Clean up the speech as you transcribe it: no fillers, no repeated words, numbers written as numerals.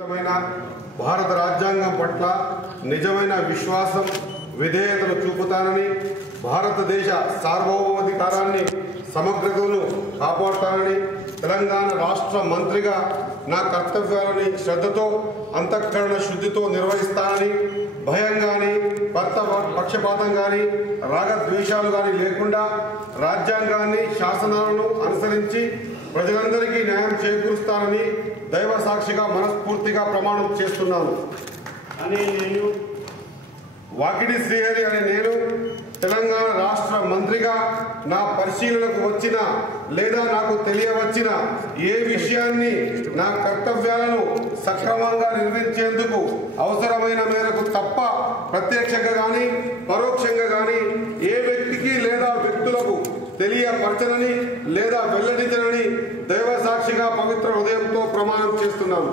భారత రాజ్యాంగం పట్ల నిజమైన విశ్వాసం విధేయతను చూపుతానని, భారతదేశ సార్వభౌమాధికారాన్ని సమగ్రతను కాపాడుతానని, తెలంగాణ రాష్ట్ర మంత్రిగా నా కర్తవ్యాలని శ్రద్ధతో అంతఃకరణ శుద్ధితో నిర్వహిస్తానని, భయం కానీ పక్షపాతం కానీ రాగద్వేషాలు కానీ లేకుండా రాజ్యాంగాన్ని శాసనాలను అనుసరించి ప్రజలందరికీ న్యాయం చేకూరుస్తానని దైవ సాక్షిగా మనస్ఫూర్తిగా ప్రమాణం చేస్తున్నాను అని నేను వాకిడి శ్రీహరి అనే నేను తెలంగాణ రాష్ట్ర మంత్రిగా నా పరిశీలనకు వచ్చిన లేదా నాకు తెలియవచ్చిన ఏ విషయాన్ని నా కర్తవ్యాలను సక్రమంగా నిర్వహించేందుకు అవసరమైన మేరకు తప్ప ప్రత్యక్షంగా కానీ పరోక్షంగా కానీ ఏ వ్యక్తికి లేదా వ్యక్తులకు తెలియపరచనని లేదా వెల్లడించనని దైవ సాక్షిగా పవిత్ర హృదయంతో ప్రమాణం చేస్తున్నాను.